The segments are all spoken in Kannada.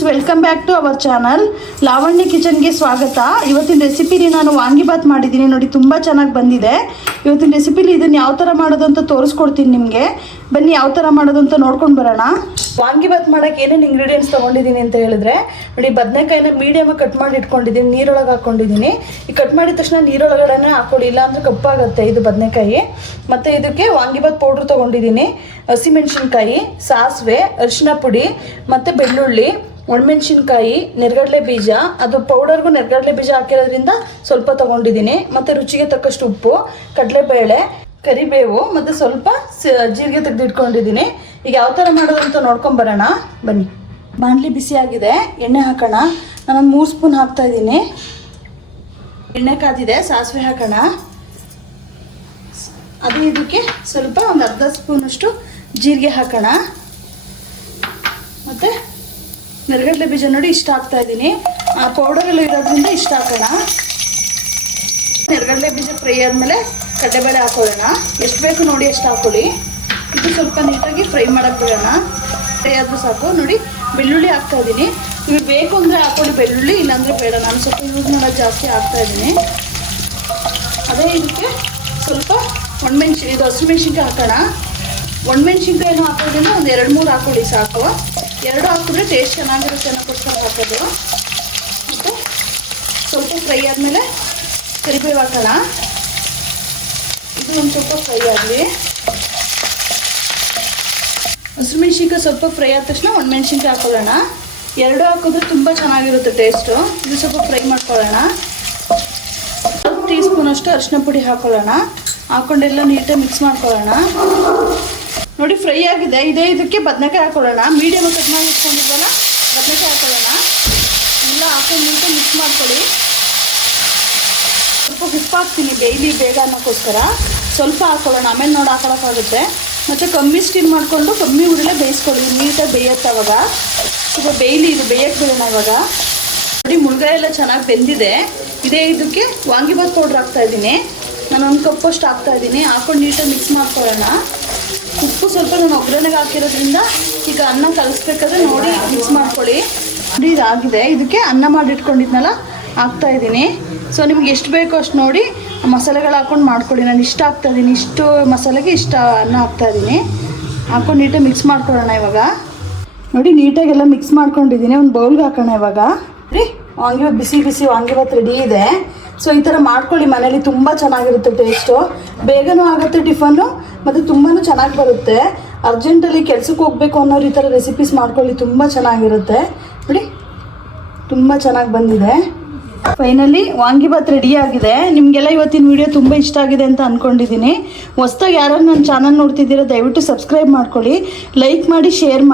Friends, welcome back to our channel Lavanya ಕಿಚನ್ಗೆ ಸ್ವಾಗತ. ಇವತ್ತಿನ ರೆಸಿಪಿಲಿ ನಾನು ವಾಂಗಿಬಾತ್ ಮಾಡಿದ್ದೀನಿ ನೋಡಿ, ತುಂಬ ಚೆನ್ನಾಗಿ ಬಂದಿದೆ. ಇವತ್ತಿನ ರೆಸಿಪಿಲಿ ಇದನ್ನು ಯಾವ ಥರ ಮಾಡೋದು ಅಂತ ತೋರಿಸ್ಕೊಡ್ತೀನಿ ನಿಮಗೆ. ಬನ್ನಿ ಯಾವ ಥರ ಮಾಡೋದು ಅಂತ ನೋಡ್ಕೊಂಡು ಬರೋಣ. ವಾಂಗಿಬಾತ್ ಮಾಡೋಕ್ಕೆ ಏನೇನು ಇಂಗ್ರೀಡಿಯೆಂಟ್ಸ್ ತೊಗೊಂಡಿದ್ದೀನಿ ಅಂತ ಹೇಳಿದ್ರೆ ನೋಡಿ, ಬದನೆಕಾಯಿನ ಮೀಡಿಯಮಾಗಿ ಕಟ್ ಮಾಡಿ ಇಟ್ಕೊಂಡಿದ್ದೀನಿ, ನೀರೊಳಗೆ ಹಾಕ್ಕೊಂಡಿದ್ದೀನಿ. ಈ ಕಟ್ ಮಾಡಿದ ತಕ್ಷಣ ನೀರೊಳಗಡೆ ಹಾಕೊಳ್ಳಿ, ಇಲ್ಲಾಂದರೆ ಕಪ್ಪಾಗುತ್ತೆ ಇದು ಬದನೆಕಾಯಿ. ಮತ್ತು ಇದಕ್ಕೆ ವಾಂಗಿಬಾತ್ ಪೌಡ್ರ್ ತೊಗೊಂಡಿದ್ದೀನಿ, ಹಸಿಮೆಣಸಿನ್ಕಾಯಿ, ಸಾಸಿವೆ, ಅರಿಶಿನ ಪುಡಿ ಮತ್ತು ಬೆಳ್ಳುಳ್ಳಿ, ಒಣಮೆಣಸಿನ್ಕಾಯಿ, ನೆರಗಡಲೆ ಬೀಜ. ಅದು ಪೌಡರ್ಗೂ ನೆರಗಡಲೆ ಬೀಜ ಹಾಕಿರೋದ್ರಿಂದ ಸ್ವಲ್ಪ ತೊಗೊಂಡಿದ್ದೀನಿ. ಮತ್ತು ರುಚಿಗೆ ತಕ್ಕಷ್ಟು ಉಪ್ಪು, ಕಡಲೆಬೇಳೆ, ಕರಿಬೇವು ಮತ್ತು ಸ್ವಲ್ಪ ಜೀರಿಗೆ ತೆಗೆದಿಟ್ಕೊಂಡಿದ್ದೀನಿ. ಈಗ ಯಾವ ಥರ ಮಾಡೋದು ಅಂತ ನೋಡ್ಕೊಂಬರೋಣ ಬನ್ನಿ. ಬಾಣಲಿ ಬಿಸಿಯಾಗಿದೆ, ಎಣ್ಣೆ ಹಾಕೋಣ. ನಾನು 3 ಸ್ಪೂನ್ ಹಾಕ್ತಾಯಿದ್ದೀನಿ. ಎಣ್ಣೆ ಕಾದಿದೆ, ಸಾಸಿವೆ ಹಾಕೋಣ. ಅದೇ ಇದಕ್ಕೆ ಸ್ವಲ್ಪ ಒಂದು ಅರ್ಧ ಸ್ಪೂನಷ್ಟು ಜೀರಿಗೆ ಹಾಕೋಣ. ಮತ್ತು ನೆರಗಡಲೆ ಬೀಜ ನೋಡಿ ಇಷ್ಟ ಹಾಕ್ತಾಯಿದ್ದೀನಿ. ಆ ಪೌಡರೆಲ್ಲ ಇರೋದ್ರಿಂದ ಇಷ್ಟ ಹಾಕೋಣ. ನೆರಗಡಲೆ ಬೀಜ ಫ್ರೈ ಆದಮೇಲೆ ಕಡಲೆಬೇಳೆ ಹಾಕೊಳ್ಳೋಣ. ಎಷ್ಟು ಬೇಕು ನೋಡಿ ಅಷ್ಟು ಹಾಕೊಳ್ಳಿ. ಇದು ಸ್ವಲ್ಪ ನೀಟಾಗಿ ಫ್ರೈ ಮಾಡೋಕ್ಕೆ ಬಿಡೋಣ. ಫ್ರೈ ಆದರೂ ಸಾಕು. ನೋಡಿ ಬೆಳ್ಳುಳ್ಳಿ ಹಾಕ್ತಾಯಿದ್ದೀನಿ. ನೀವು ಬೇಕು ಅಂದರೆ ಹಾಕೊಳ್ಳಿ ಬೆಳ್ಳುಳ್ಳಿ, ಇಲ್ಲಾಂದರೆ ಬೇಡ. ನಾನು ಸ್ವಲ್ಪ ಯೂಸ್ ಮಾಡೋದು ಜಾಸ್ತಿ ಹಾಕ್ತಾಯಿದ್ದೀನಿ. ಅದೇ ಇದಕ್ಕೆ ಸ್ವಲ್ಪ ಇದು ಹಸಿಮೆಣ್ಸಿನ್ಕಾಯಿ ಹಾಕೋಣ. ಒಣಮೆಣ್ಸಿನ್ಕಾಯಿನೂ ಹಾಕೋದ್ರಿಂದ ಒಂದು 2-3 ಹಾಕೊಳ್ಳಿ ಸಾಕು. 2 ಹಾಕಿದ್ರೆ ಟೇಸ್ಟ್ ಚೆನ್ನಾಗಿರುತ್ತೆ ಅನ್ನೋಕ್ಕೋಸ್ಕರ ಹಾಕೋದು. ಮತ್ತು ಸ್ವಲ್ಪ ಫ್ರೈ ಆದಮೇಲೆ ಕರಿಬೇವು ಹಾಕೋಣ. ಇದು ಒಂದು ಸ್ವಲ್ಪ ಫ್ರೈ ಆಗಲಿ. ಹಸಿಮೆಣ್ಸಿನ್ಕಾಯಿ ಸ್ವಲ್ಪ ಫ್ರೈ ಆದ ತಕ್ಷಣ ಒಣಮೆಣ್ಸಿನ್ಕಾಯಿ ಹಾಕೊಳ್ಳೋಣ. 2 ಹಾಕಿದ್ರೆ ತುಂಬ ಚೆನ್ನಾಗಿರುತ್ತೆ ಟೇಸ್ಟು. ಇದು ಸ್ವಲ್ಪ ಫ್ರೈ ಮಾಡ್ಕೊಳ್ಳೋಣ. 1 ಟೀ ಸ್ಪೂನಷ್ಟು ಅರಿಶಿನ ಪುಡಿ ಹಾಕೊಳ್ಳೋಣ. ಹಾಕ್ಕೊಂಡೆಲ್ಲ ನೀಟಾಗಿ ಮಿಕ್ಸ್ ಮಾಡ್ಕೊಳ್ಳೋಣ. ನೋಡಿ ಫ್ರೈ ಆಗಿದೆ. ಇದಕ್ಕೆ ಬದನೆಕಾಯಿ ಹಾಕೊಳ್ಳೋಣ. ಮೀಡಿಯಮ್ ಕಟ್ ಮಾಡಿ ಇಟ್ಕೊಂಡಿದ್ದಲ್ಲ ಬದನೆಕಾಯಿ ಹಾಕೊಳ್ಳೋಣ. ಎಲ್ಲ ಹಾಕೊಂಡು ನೀಟಾಗಿ ಮಿಕ್ಸ್ ಮಾಡ್ಕೊಳ್ಳಿ. ಸ್ವಲ್ಪ ಉಪ್ಪು ಹಾಕ್ತೀನಿ ಬೇಯಲಿ ಬೇಗ ಅನ್ನೋಕ್ಕೋಸ್ಕರ. ಸ್ವಲ್ಪ ಹಾಕೊಳ್ಳೋಣ, ಆಮೇಲೆ ನೋಡಿ ಹಾಕೊಳ್ಳೋಕ್ಕಾಗುತ್ತೆ. ಮತ್ತು ಕಮ್ಮಿ ಸ್ಟೀಮ್ ಮಾಡಿಕೊಂಡು ಕಮ್ಮಿ ಉರಿಲೇ ಬೇಯಿಸ್ಕೊಳ್ಳಿ. ನೀಟಾಗಿ ಬೇಯುತ್ತೆ ಅವಾಗ. ಸ್ವಲ್ಪ ಬೇಯಲಿ, ಇದು ಬೇಯಕ್ಕೆ ಬಿಡೋಣ ಇವಾಗ. ನೋಡಿ ಮುಳುಗಾಯಿ ಎಲ್ಲ ಚೆನ್ನಾಗಿ ಬೆಂದಿದೆ. ಇದಕ್ಕೆ ವಾಂಗಿಬಾತ್ ಪೌಡ್ರ್ ಹಾಕ್ತಾಯಿದ್ದೀನಿ. ನಾನು 1 ಕಪ್ಪಷ್ಟು ಹಾಕ್ತಾಯಿದ್ದೀನಿ. ಹಾಕೊಂಡು ನೀಟಾಗಿ ಮಿಕ್ಸ್ ಮಾಡ್ಕೊಳ್ಳೋಣ. ಉಪ್ಪು ಸ್ವಲ್ಪ ನಾನು ಒಗ್ಗರಣೆಗೆ ಹಾಕಿರೋದ್ರಿಂದ ಈಗ ಅನ್ನ ಕಲಿಸ್ಬೇಕಾದ್ರೆ ನೋಡಿ ಮಿಕ್ಸ್ ಮಾಡ್ಕೊಳ್ಳಿ. ನೋಡಿ ಇದಾಗಿದೆ. ಇದಕ್ಕೆ ಅನ್ನ ಮಾಡಿ ಇಟ್ಕೊಂಡಿದ್ನಲ್ಲ ಹಾಕ್ತಾಯಿದ್ದೀನಿ. ಸೊ ನಿಮ್ಗೆ ಎಷ್ಟು ಬೇಕೋ ಅಷ್ಟು ನೋಡಿ ಮಸಾಲೆಗಳು ಹಾಕ್ಕೊಂಡು ಮಾಡ್ಕೊಳ್ಳಿ. ನಾನು ಇಷ್ಟ ಹಾಕ್ತಾಯಿದ್ದೀನಿ, ಇಷ್ಟು ಮಸಾಲೆಗೆ ಇಷ್ಟ ಅನ್ನ ಹಾಕ್ತಾಯಿದ್ದೀನಿ. ಹಾಕ್ಕೊಂಡು ನೀಟಾಗಿ ಮಿಕ್ಸ್ ಮಾಡ್ಕೊಳ್ಳೋಣ ಇವಾಗ. ನೋಡಿ ನೀಟಾಗೆಲ್ಲ ಮಿಕ್ಸ್ ಮಾಡ್ಕೊಂಡಿದ್ದೀನಿ. ಒಂದು ಬೌಲ್ಗೆ ಹಾಕೋಣ ಇವಾಗ. ನೋಡಿ ವಾಂಗಿಬಾತ್ ಬಿಸಿ ವಾಂಗಿಬಾತ್ ರೆಡಿ ಇದೆ. ಸೊ ಈ ಥರ ಮಾಡ್ಕೊಳ್ಳಿ ಮನೇಲಿ, ತುಂಬ ಚೆನ್ನಾಗಿರುತ್ತೆ ಟೇಸ್ಟು. ಬೇಗನೂ ಆಗುತ್ತೆ ಟಿಫನ್ನು, ಮತ್ತು ತುಂಬಾ ಚೆನ್ನಾಗಿ ಬರುತ್ತೆ. ಅರ್ಜೆಂಟಲ್ಲಿ ಕೆಲ್ಸಕ್ಕೆ ಹೋಗಬೇಕು ಅನ್ನೋರು ಈ ಥರ ರೆಸಿಪೀಸ್ ಮಾಡ್ಕೊಳ್ಳಿ, ತುಂಬ ಚೆನ್ನಾಗಿರುತ್ತೆ. ನೋಡಿ ತುಂಬ ಚೆನ್ನಾಗಿ ಬಂದಿದೆ. ಫೈನಲಿ ವಾಂಗಿಬಾತ್ ರೆಡಿ ಆಗಿದೆ. ನಿಮಗೆಲ್ಲ ಇವತ್ತಿನ ವಿಡಿಯೋ ತುಂಬ ಇಷ್ಟ ಆಗಿದೆ ಅಂತ ಅಂದ್ಕೊಂಡಿದ್ದೀನಿ. ಹೊಸ್ದಾಗಿ ಯಾರು ನನ್ನ ಚಾನಲ್ ನೋಡ್ತಿದ್ದೀರೋ ದಯವಿಟ್ಟು ಸಬ್ಸ್ಕ್ರೈಬ್ ಮಾಡ್ಕೊಳ್ಳಿ, ಲೈಕ್ ಮಾಡಿ, ಶೇರ್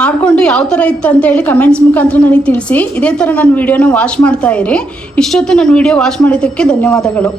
ಮಾಡಿಕೊಂಡು ಯಾವ ಥರ ಇತ್ತು ಅಂತೇಳಿ ಕಮೆಂಟ್ಸ್ ಮುಖಾಂತರ ನನಗೆ ತಿಳಿಸಿ. ಇದೇ ಥರ ನನ್ನ ವೀಡಿಯೋನ ವಾಚ್ ಮಾಡ್ತಾಯಿರಿ. ಇಷ್ಟೊತ್ತು ನನ್ನ ವೀಡಿಯೋ ವಾಚ್ ಮಾಡಿದ್ದಕ್ಕೆ ಧನ್ಯವಾದಗಳು.